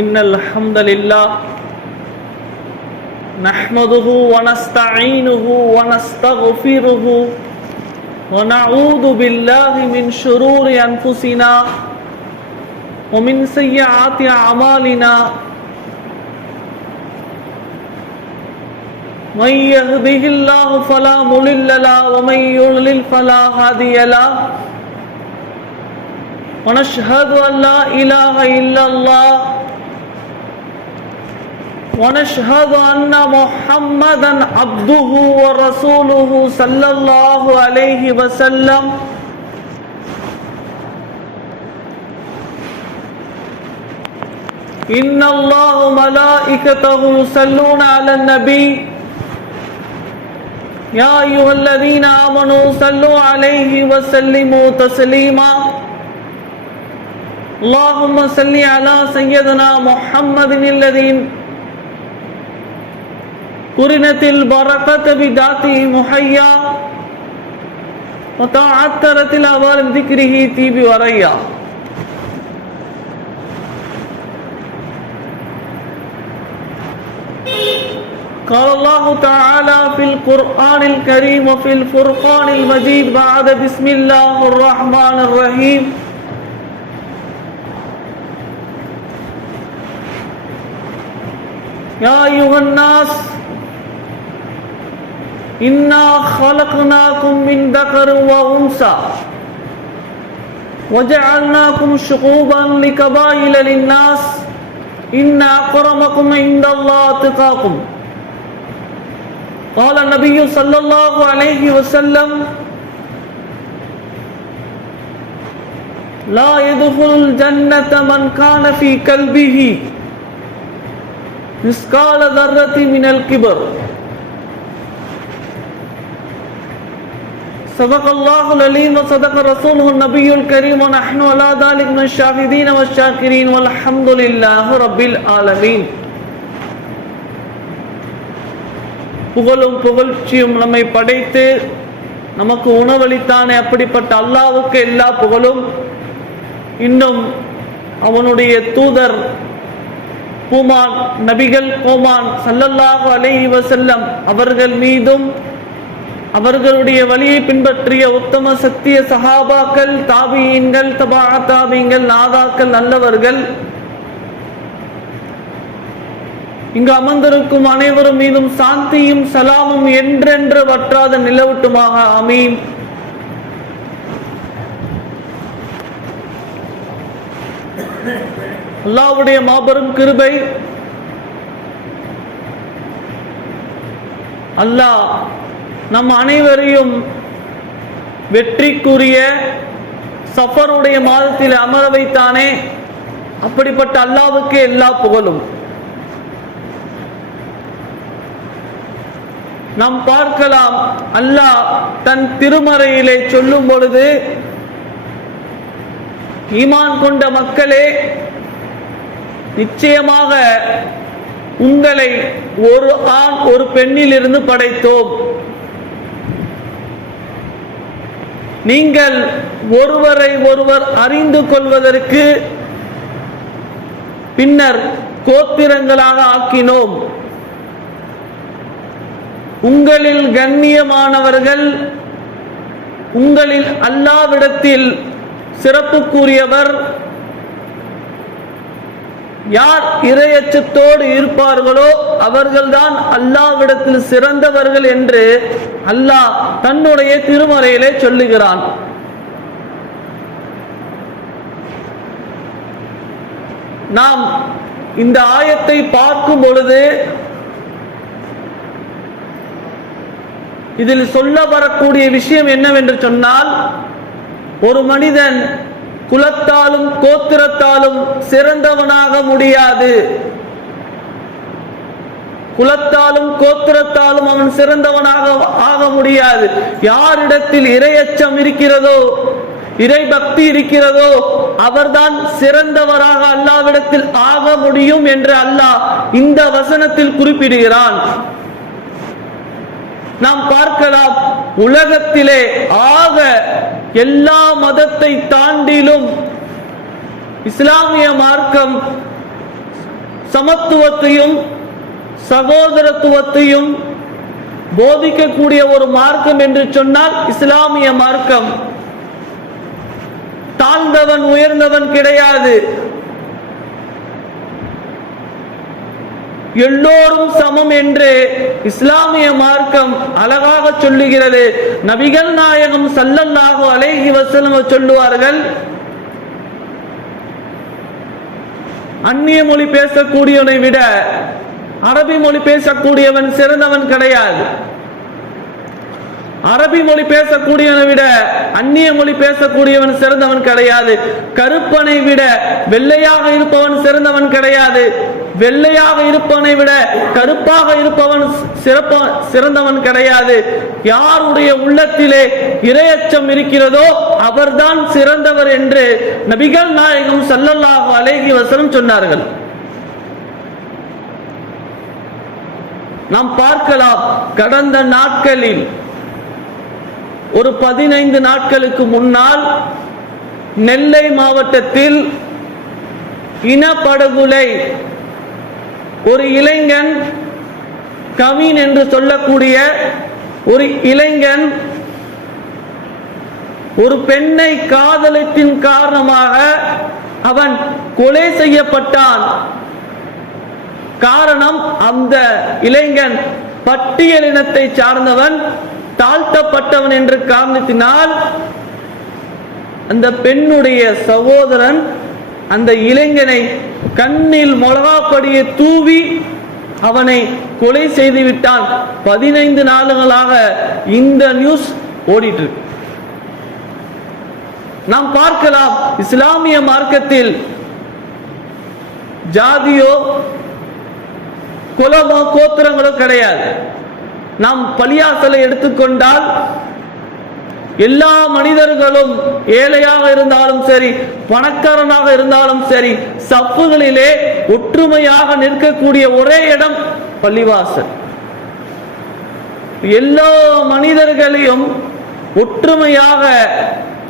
إن الحمد لله نحمده ونستعينه ونستغفره ونعوذ بالله من شرور أنفسنا ومن سيئات أعمالنا من يهده الله فلا مضل له ومن يضلل فلا هادي له ونشهد أن لا إله إلا الله ونشهد أن محمدا عبده ورسوله صلى الله عليه وسلم إن الله وملائكته يصلون على النبي يا أيها الذين آمنوا صلوا عليه وسلموا تسليما اللهم صل على سيدنا محمد الذي قرنت البركة بذاته محيا وتعثرت الأوار بذكره طيب وريا قال الله تعالى في القرآن الكريم وفي الفرقان المجيد بعد بسم الله الرحمن الرحيم يا أيها الناس إنا خلقناكم من ذكر وأنثى وجعلناكم شعوبا لقبائل للناس إن أكرمكم عند الله أتقاكم قال النبي صلى الله عليه وسلم لا يدخل الجنة من كان في قلبه مثقال ذرة من الكبر صدق الله العليم وصدق رسوله النبي الكريم ونحن على ذلك من الشاهدين والشاكرين والحمد لله رب العالمين. புகழும் புகழ்ச்சியும் நம்மை படைத்து நமக்கு உணவளித்தானே அப்படிப்பட்ட அல்லாஹ்வுக்கு எல்லா புகழும். இன்னும் அவனுடைய தூதர் பூமான் நபிகள் கோமான் ஸல்லல்லாஹு அலைஹி வஸல்லம் அவர்கள் மீதும் அவர்களுடைய வழியை பின்பற்றிய உத்தம சத்திய சஹாபாக்கள் தாபியீன்கள் தபா தாபியீன்கள் நாதாக்கள் நல்லவர்கள் இங்கு அமர்ந்திருக்கும் அனைவரும் மீதும் சாந்தியும் சலாமும் என்றென்று வற்றாத நிலவட்டுமாக. ஆமீன். அல்லாஹ்வுடைய மாபெரும் கிருபை, அல்லாஹ் நம் அனைவரையும் வெற்றிக்குரிய சஃபருடைய மாதத்தில் அமர வைத்தானே அப்படிப்பட்ட அல்லாஹ்வுக்கு எல்லா புகழும். நாம் பார்க்கலாம், அல்லாஹ் தன் திருமறையிலே சொல்லும் பொழுது, ஈமான் கொண்ட மக்களே, நிச்சயமாக உங்களை ஒரு ஆண் ஒரு பெண்ணில் இருந்து படைத்தோம். நீங்கள் ஒருவரை ஒருவர் அறிந்து கொள்வதற்கு பின்னர் கோத்திரங்களாக ஆக்கினோம். உங்களில் கண்ணியமானவர்கள், உங்களில் அல்லாஹ்விடத்தில் சிறப்புக்குரியவர் யார் இறையச்சத்தோடு இருப்பார்களோ அவர்கள்தான் அல்லாஹ்விடத்தில் சிறந்தவர்கள் என்று அல்லாஹ் தன்னுடைய திருமறையிலே சொல்லுகிறான். நாம் இந்த ஆயத்தை பார்க்கும் பொழுது இதில் சொல்ல வரக்கூடிய விஷயம் என்னவென்று சொன்னால், ஒரு மனிதன் குலத்தாலும் கோத்திரத்தாலும் சிறந்தவனாக முடியாது. குலத்தாலும் கோத்திரத்தாலும் அவன் சிறந்தவனாக ஆக முடியாது. யாரிடத்தில் இறையச்சம் இருக்கிறதோ, இறை பக்தி இருக்கிறதோ, அவர்தான் சிறந்தவராக அல்லாஹ்விடத்தில் ஆக முடியும் என்று அல்லாஹ் இந்த வசனத்தில் குறிப்பிடுகிறான். நாம் பார்க்கலாம், உலகத்திலே ஆக எல்லா மதத்தை தாண்டிலும் இஸ்லாமிய மார்க்கம் சமத்துவத்தையும் சகோதரத்துவத்தையும் போதிக்கக்கூடிய ஒரு மார்க்கம் என்று சொன்னால் இஸ்லாமிய மார்க்கம். தாழ்ந்தவன் உயர்ந்தவன் கிடையாது, எல்லோரும் சமம் என்று இஸ்லாமிய மார்க்கம் அழகாக சொல்லுகிறது. நபிகள் நாயகம் ஸல்லல்லாஹு அலைஹி வஸல்லம் சொல்லுவார்கள், அந்நிய மொழி பேசக்கூடியவனை விட அரபி மொழி பேசக்கூடியவன் சிறந்தவன் கிடையாது. அரபி மொழி பேசக்கூடியவனை விட அந்நிய மொழி பேசக்கூடியவன் சிறந்தவன் கிடையாது. கருப்பனை விட வெள்ளையாக இருப்பவன் சிறந்தவன் கிடையாது. வெள்ளையாக இருப்பவனை விட கருப்பாக இருப்பவன் சிறந்தவன் கிடையாது. யாருடைய உள்ளத்திலே இறையச்சம் இருக்கிறதோ அவர்தான் சிறந்தவர் என்று நபிகள் நாயகம் ஸல்லல்லாஹு அலைஹி வஸல்லம் சொன்னார்கள். நாம் பார்க்கலாம், கடந்த நாட்களில் ஒரு 15 நாட்களுக்கு முன்னால் நெல்லை மாவட்டத்தில் இனப்படுகொலை, ஒரு இளைஞன், கவின் என்று சொல்லக்கூடிய ஒரு இளைஞன் ஒரு பெண்ணை காதலித்தின் காரணமாக அவன் கொலை செய்யப்பட்டான். காரணம், அந்த இளைஞன் பட்டியலினத்தை சார்ந்தவன், தாழ்த்தப்பட்டவன் என்ற காரணத்தினால் அந்த பெண்ணுடைய சகோதரன் அந்த இளைஞனை கண்ணில் மிளகாப்பொடியை தூவி அவனை கொலை செய்து விட்டான். 15 நாளுகளாக இந்த நியூஸ் ஓடிட்டு இருக்கு. நாம் பார்க்கலாம், இஸ்லாமிய மார்க்கத்தில் ஜாதியோ குலமோ கோத்திரங்களோ கிடையாது. நாம் பலியாசலை எடுத்துக்கொண்டால் எல்லா மனிதர்களும் ஏழையாக இருந்தாலும் சரி, பணக்காரனாக இருந்தாலும் சரி, சப்புகளிலே ஒற்றுமையாக நிற்கக்கூடிய ஒரே இடம் பள்ளிவாசல். எல்லா மனிதர்களையும் ஒற்றுமையாக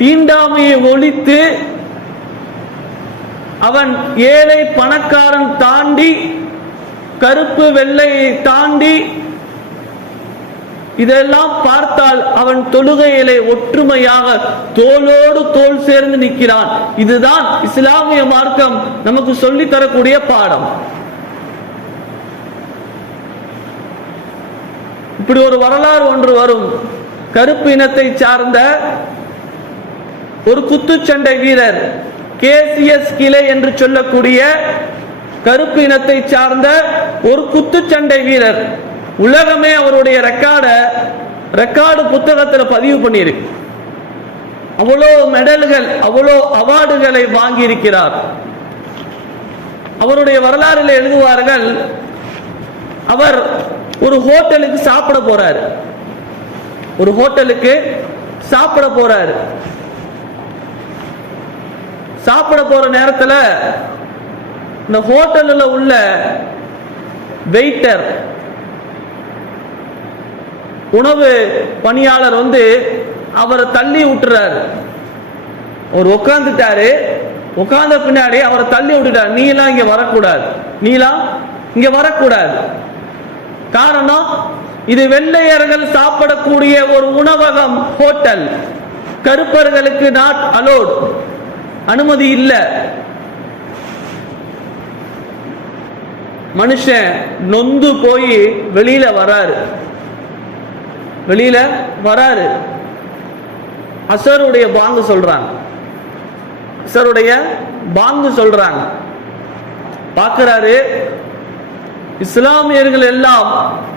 தீண்டாமையை ஒழித்து அவன் ஏழை பணக்காரன் தாண்டி, கருப்பு வெள்ளையை தாண்டி இதெல்லாம் பார்த்தால் அவன் தொழுகையிலே ஒற்றுமையாக தோளோடு தோள் சேர்ந்து நிற்கிறான். இதுதான் இஸ்லாமிய மார்க்கம் நமக்கு சொல்லி தரக்கூடிய பாடம். இப்படி ஒரு வரலாறு ஒன்று வரும். கருப்பு இனத்தை சார்ந்த ஒரு குத்துச்சண்டை வீரர், கேசிஎஸ் கிளை என்று சொல்லக்கூடிய கருப்பு இனத்தை சார்ந்த ஒரு குத்துச்சண்டை வீரர், உலகமே அவருடைய ரெக்கார்டு புத்தகத்தில் பதிவு பண்ணியிருக்கு. அவ்வளோ மெடல்கள், அவ்வளோ அவார்டுகளை வாங்கி இருக்கிறார். அவருடைய வரலாறில் எழுதுவார்கள், அவர் ஒரு ஹோட்டலுக்கு சாப்பிட போறாரு. ஒரு ஹோட்டலுக்கு சாப்பிட போறாரு. சாப்பிட போற நேரத்தில் இந்த ஹோட்டலில் உள்ள வெயிட்டர், உணவு பணியாளர் அவரை தள்ளி விட்டுறாரு. அவர் உட்கார்ந்துட்டாரு. உட்கார்ந்த பின்னாடி அவரை தள்ளி விட்டுட்டார். நீலாம் இங்க வரக்கூடாது, நீலாம் இங்க வரக்கூடாது. காரணம், இது வெள்ளையர்கள் சாப்பிடக்கூடிய ஒரு உணவகம், ஹோட்டல். கருப்பர்களுக்கு நாட் அலோட், அனுமதி இல்லை. மனுஷன் நொந்து போய் வெளியில வராரு. அசருடைய பாங்கு சொல்றாங்க. பார்க்கிறாரு, இஸ்லாமியர்கள் எல்லாம்,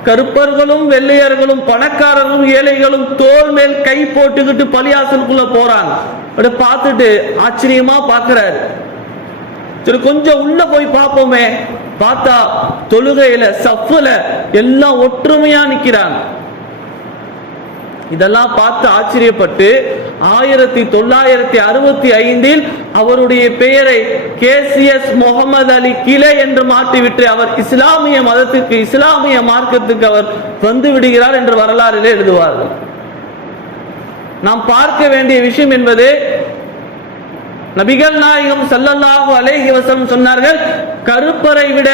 கருப்பர்களும் வெள்ளையர்களும் பணக்காரர்களும் ஏழைகளும் தோல் மேல் கை போட்டுக்கிட்டு பள்ளியாசலுக்குள்ள போறாங்க. பார்த்துட்டு ஆச்சரியமா பார்க்கிறாரு. சரி, கொஞ்சம் உள்ள போய் பார்ப்போமே. பார்த்தா தொழுகையில சஃப்ல எல்லாம் ஒற்றுமையா நிக்கிறாங்க. இதெல்லாம் பார்த்து ஆச்சரியப்பட்டு 1965 அவருடைய பெயரை கேசிஎஸ் முகமது அலி கிளை என்று மாற்றிவிட்டு அவர் இஸ்லாமிய மதத்துக்கு, இஸ்லாமிய மார்க்கத்துக்கு அவர் வந்து விடுகிறார் என்று வரலாறிலே எழுதுவார்கள். நாம் பார்க்க வேண்டிய விஷயம் என்பது, நபிகள் நாயகம் ஸல்லல்லாஹு அலைஹி வஸல்லம் சொன்னார்கள், கருப்பரை விட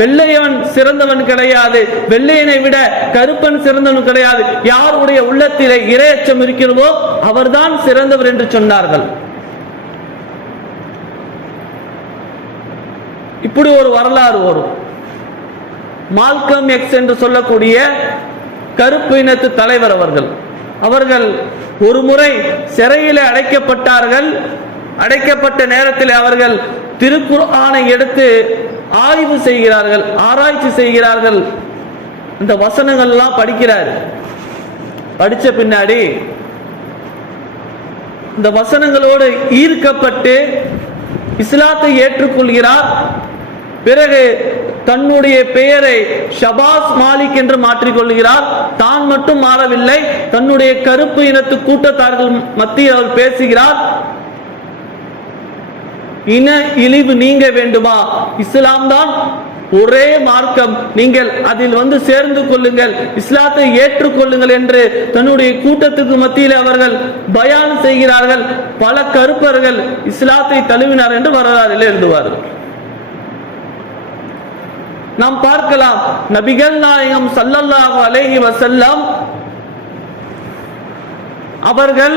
வெள்ளையவன் சிறந்தவன் கிடையாது, வெள்ளையனை விட கருப்பன் சிறந்தவன் கிடையாது. யாருடைய உள்ளத்திலே இறையச்சம் இருக்கிறதோ அவர்தான் சிறந்தவர் என்று சொன்னார்கள். இப்படி ஒரு வரலாறு வரும். மால்கம் எக்ஸ் என்று சொல்லக்கூடிய கருப்பு இனத்து தலைவர் அவர்கள் ஒரு முறை சிறையிலே அடைக்கப்பட்டார்கள். அடைக்கப்பட்ட நேரத்தில் அவர்கள் திருக்குர்ஆனை எடுத்து ஆய்வு செய்கிறார்கள், ஆராய்ச்சி செய்கிறார்கள். இந்த வசனங்கள் எல்லாம் படிக்கிறார். படிச்ச பின்னாடி இந்த வசனங்களோடு ஈர்க்கப்பட்டு இஸ்லாத்தை ஏற்றுக்கொள்கிறார். பிறகு தன்னுடைய பெயரை ஷபாஸ் மாலிக் என்று மாற்றிக்கொள்கிறார். தான் மட்டும் மாறவில்லை, தன்னுடைய கருப்பு இனத்து கூட்டத்தார்கள் மத்தியில் அவர் பேசுகிறார். இன இழிவு நீங்க வேண்டுமா? இஸ்லாம் தான் ஒரே மார்க்கம், நீங்கள் அதில் சேர்ந்து கொள்ளுங்கள், இஸ்லாத்தை ஏற்றுக்கொள்ளுங்கள் என்று தன்னுடைய கூட்டத்துக்கு மத்தியில் அவர்கள் பயான் செய்கிறார்கள். பல கருப்பர்கள் இஸ்லாத்தை தழுவினார் என்று வரலாறில் எழுதுவார்கள். நாம் பார்க்கலாம், நபிகள் நாயகம் ஸல்லல்லாஹு அலைஹி வஸல்லம் அவர்கள்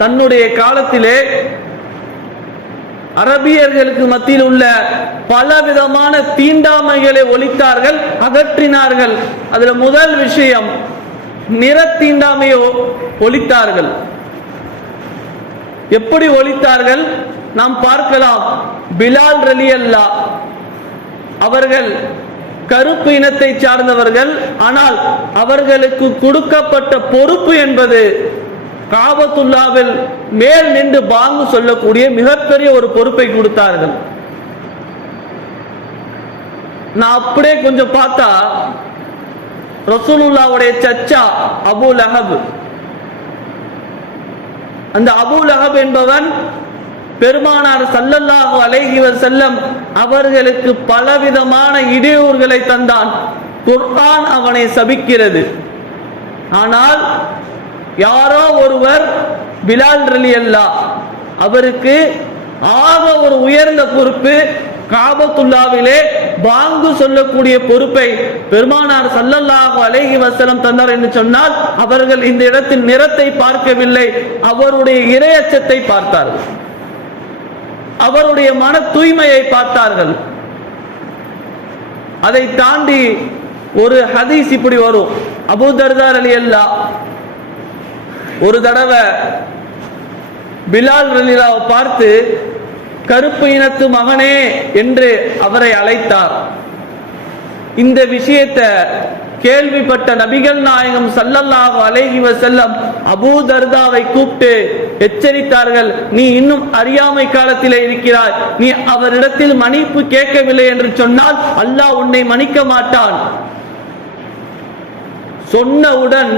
தன்னுடைய காலத்திலே அரபியர்களுக்கு மத்தியில் உள்ள பலவிதமான தீண்டாமைகளை ஒழித்தார்கள், அகற்றினார்கள். அதுல முதல் விஷயம் நிற தீண்டாமையை ஒழித்தார்கள். எப்படி ஒழித்தார்கள் நாம் பார்க்கலாம். பிலால் ரலியல்லாஹ் அவர்கள் கருப்பு இனத்தை சார்ந்தவர்கள். ஆனால் அவர்களுக்கு கொடுக்கப்பட்ட பொறுப்பு என்பது காபத்துல்லாவில் மேல் நின்று பாங்கு சொல்லக்கூடிய மிகப்பெரிய ஒரு பொறுப்பை கொடுத்தார்கள். நான் அப்படியே கொஞ்சம் பார்த்தா ரசூலுல்லாஹ்வுடைய சச்சா அபூ லஹப், அந்த அபூ லஹப் என்பவன் பெருமானார் ஸல்லல்லாஹு அலைஹி வஸல்லம் அவர்களுக்கு பலவிதமான இடையூறுகளை தந்தான். குர்ஆன் அவனை சபிக்கிறது. ஆனால் யாரோ ஒருவர் பிலால் ரலியல்லாஹ் அவருக்கு ஆக ஒரு உயர்ந்த பொறுப்பு, காபத்துல்லாவிலே பாங்கு சொல்லக்கூடிய பொறுப்பை பெருமானார் ஸல்லல்லாஹு அலைஹி வஸல்லம் தந்தார் என்று சொன்னால் அவர்கள் இந்த இடத்தில் நிறத்தை பார்க்கவில்லை, அவருடைய இறையச்சத்தை பார்த்தார்கள், அவருடைய மன தூய்மையை பார்த்தார்கள். அதை தாண்டி ஒரு ஹதீஸ் இப்படி வரும். அபூ தர்தா ரலியல்லாஹ் ஒரு தடவை பிலால் ரலியல்லாஹ் பார்த்து கருப்பு இனத்து மகனே என்று அவரை அழைத்தார். இந்த விஷயத்தை கேள்விப்பட்ட நபிகள் நாயகம் ஸல்லல்லாஹு அலைஹி வஸல்லம் அபூ தர்தாவை கூப்பிட்டு எச்சரித்தார்கள், நீ இன்னும் அறியாமை காலத்திலே இருக்கிறாய், நீ அவரிடத்தில் மன்னிப்பு கேட்கவில்லை என்று சொன்னால் அல்லாஹ் உன்னை மன்னிக்க மாட்டான். சொன்னவுடன்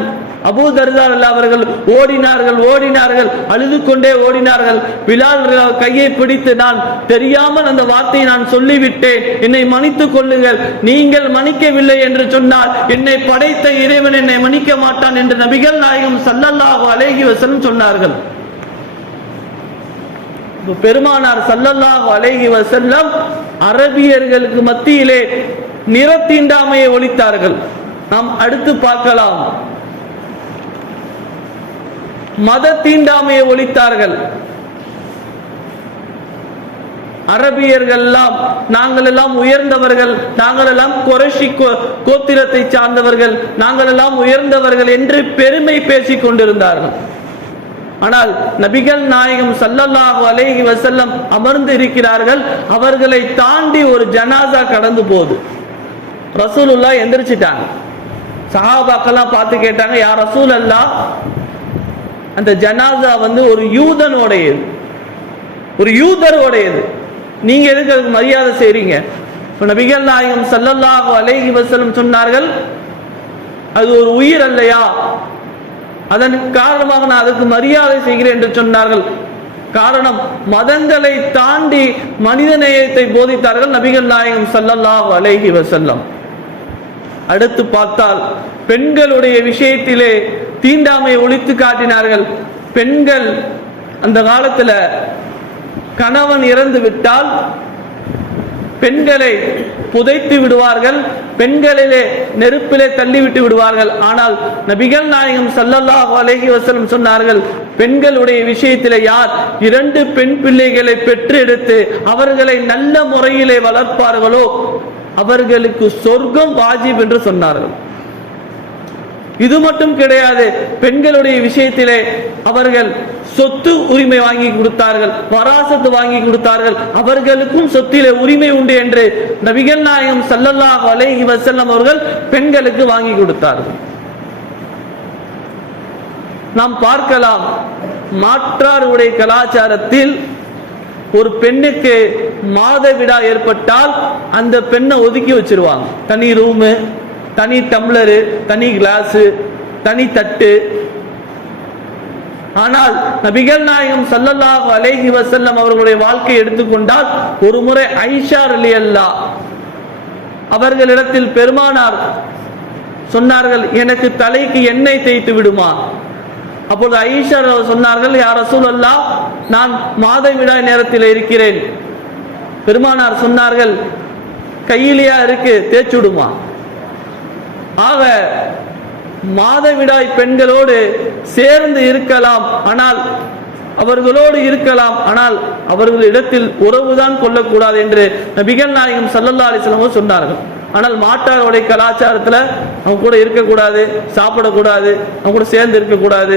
அபூ தர்தா அவர்கள் ஓடினார்கள், அழுது கொண்டே ஓடினார்கள். பிலால் கையை பிடித்து, நான் தெரியாமல் அந்த வார்த்தையை நான் சொல்லிவிட்டேன், என்னை மன்னித்துக் கொள்ளுங்கள், நீங்கள் மன்னிக்கவில்லை என்று சொன்னால் என்னை படைத்த இறைவன் என்னை மன்னிக்க மாட்டான் என்று நபிகள் நாயகம் ஸல்லல்லாஹு அலைஹி வஸல்லம் சொன்னார்கள். பெருமானார் ஸல்லல்லாஹு அலைஹி வஸல்லம் அரபியர்களுக்கு மத்தியிலே நிற தீண்டாமையை ஒழித்தார்கள். நாம் அடுத்து பார்க்கலாம், மத தீண்டாமையை ஒழித்தார்கள். அரபியர்கள் எல்லாம் நாங்கள் எல்லாம் உயர்ந்தவர்கள், நாங்கள் எல்லாம் குறைஷி கோத்திரத்தை சார்ந்தவர்கள், நாங்கள் எல்லாம் உயர்ந்தவர்கள் என்று பெருமை பேசிக் கொண்டிருந்தார்கள். ஆனால் நபிகள் நாயகம் ஸல்லல்லாஹு அலைஹி வஸல்லம் அமர்ந்து இருக்கிறார்கள். அவர்களை தாண்டி ஒரு ஜனாசா கடந்து போகுது. ரசூலுல்லாஹ் எந்திரிச்சிட்டாங்க. சஹாபாக்கெல்லாம் பார்த்து கேட்டாங்க, யா ரசூலல்லாஹ், அந்த ஜனாசா ஒரு யூதனுடையது, ஒரு யூதருடையது, நீங்க எதுக்கு அதுக்கு மரியாதை செய்றீங்க? நபிகள் நாயகம் ஸல்லல்லாஹு அலைஹி வஸல்லம் சொன்னார்கள், அது ஒரு உயிர் அல்லையா, அதன் காரணமாக நான் அதுக்கு மரியாதை செய்கிறேன் என்று சொன்னார்கள். காரணம், மதங்களை தாண்டி மனித நேயத்தை போதித்தார்கள் நபிகள் நாயகம் ஸல்லல்லாஹு அலைஹி வஸல்லம். அடுத்து பார்த்தால் பெண்களுடைய விஷயத்திலே தீண்டாமை ஒழித்து காட்டினார்கள். பெண்கள் அந்த காலத்துல கணவன் இறந்து விட்டால் பெண்களை புதைத்து விடுவார்கள், பெண்களிலே நெருப்பிலே தள்ளிவிட்டு விடுவார்கள். ஆனால் நபிகள் நாயகம் ஸல்லல்லாஹு அலைஹி வஸல்லம் சொன்னார்கள், பெண்களுடைய விஷயத்திலே யார் 2 பெண் பிள்ளைகளை பெற்றெடுத்து அவர்களை நல்ல முறையிலே வளர்ப்பார்களோ அவர்களுக்கு சொர்க்கம் வாஜிப் என்று சொன்னார்கள். இது மட்டும் கிடையாது, பெண்களுடைய விஷயத்திலே அவர்கள் சொத்து உரிமை வாங்கி கொடுத்தார்கள், வராசத்து வாங்கி கொடுத்தார்கள், அவர்களுக்கும் சொத்திலே உரிமை உண்டு என்று நபிகள் நாயகம் ஸல்லல்லாஹு அலைஹி வஸல்லம் அவர்கள் பெண்களுக்கு வாங்கி கொடுத்தார்கள். நாம் பார்க்கலாம், மாற்றாருடைய கலாச்சாரத்தில் ஒரு பெண்ணுக்கு மாதவிடா ஏற்பட்டால் அந்த பெண்ணை ஒதுக்கி வச்சிருவாங்க. தனி ரூமு, தனி டம்ளரு, தனி கிளாஸ், தனி தட்டு. ஆனால் நபிகள் நாயகம் ஸல்லல்லாஹு அலைஹி வஸல்லம் அவர்களுடைய வாழ்க்கையை எடுத்துக்கொண்டால் ஒரு முறை ஆயிஷா ரலியல்லாஹு அவர்களிடத்தில் பெருமானார் சொன்னார்கள், எனக்கு தலைக்கு எண்ணெய் தேய்த்து விடுமா? அப்போது ஆயிஷா சொன்னார்கள், யா ரசூலல்லாஹ், நான் மாதவிடாய் நேரத்தில் இருக்கிறேன். பெருமானார் சொன்னார்கள், கையிலையா இருக்கு, தேய்ச்சுடுமா? ஆக மாதவிடாய் பெண்களோடு சேர்ந்து இருக்கலாம், ஆனால் அவர்களோடு இருக்கலாம், ஆனால் அவர்களிடத்தில் உறவுதான் கொள்ளக்கூடாது என்று நபிகள் நாயகம் ஸல்லல்லாஹு அலைஹி வஸல்லம் சொன்னார்கள். ஆனால் மாற்றாருடைய கலாச்சாரத்துல அவங்க கூட இருக்கக்கூடாது, சாப்பிடக்கூடாது, அவங்க கூட சேர்ந்து இருக்கக்கூடாது.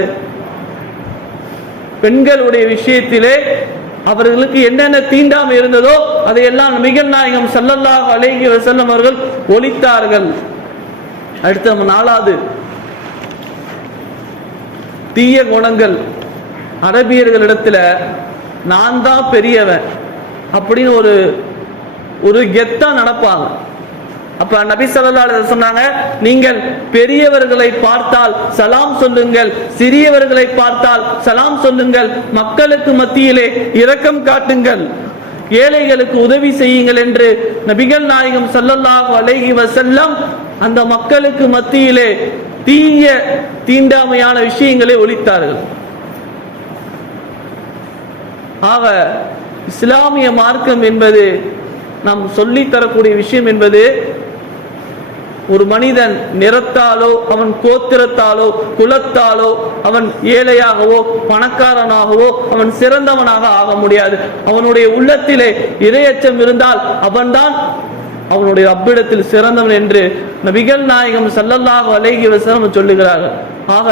பெண்களுடைய விஷயத்திலே அவர்களுக்கு என்னென்ன தீண்டாமை இருந்ததோ அதையெல்லாம் நபிகள் நாயகம் ஸல்லல்லாஹு அலைஹி வஸல்லம் அவர்கள் ஒழித்தார்கள். அடுத்து நம்ம 4வது தீய குணங்கள். அரபியர்களிடத்துல நான் தான் பெரியவன் அப்படின்னு ஒரு கெத்தா நடப்பாங்க. அப்ப நபி ஸல்லல்லாஹு அலைஹி வஸல்லம் சொன்னாங்க, நீங்கள் பெரியவர்களை பார்த்தால் சலாம் சொல்லுங்கள், சிறியவர்களை பார்த்தால் சலாம் சொல்லுங்கள், மக்களுக்கு மத்தியிலே இரக்கம் காட்டுங்கள், ஏழைகளுக்கு உதவி செய்யுங்கள் என்று நபிகள் நாயகம் ஸல்லல்லாஹு அலைஹி வஸல்லம் அந்த மக்களுக்கு மத்தியிலே தீய தீண்டாமையான விஷயங்களை ஒழித்தார்கள். ஆக இஸ்லாமிய மார்க்கம் என்பது நாம் சொல்லி தரக்கூடிய விஷயம் என்பது ஒரு மனிதன் நிறத்தாலோ அவன் கோத்திரத்தாலோ குலத்தாலோ அவன் ஏழையாகவோ பணக்காரனாகவோ அவன் சிறந்தவனாக ஆக முடியாது. அவனுடைய உள்ளத்திலே இறையச்சம் இருந்தால் அவன்தான் அவனுடைய ரப்பிடத்தில் சிறந்தவன் என்று நபிகள் நாயகம் ஸல்லல்லாஹு அலைஹி வஸல்லம் சொல்லுகிறார்கள். ஆக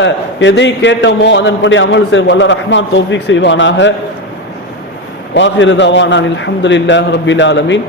எதை கேட்டோமோ அதன்படி அமல் செய்ய ரஹ்மான் தௌஃபீக் செய்வானாக. வாஹிரு தவானா அல்ஹம்துலில்லாஹி ரப்பில் ஆலமீன்.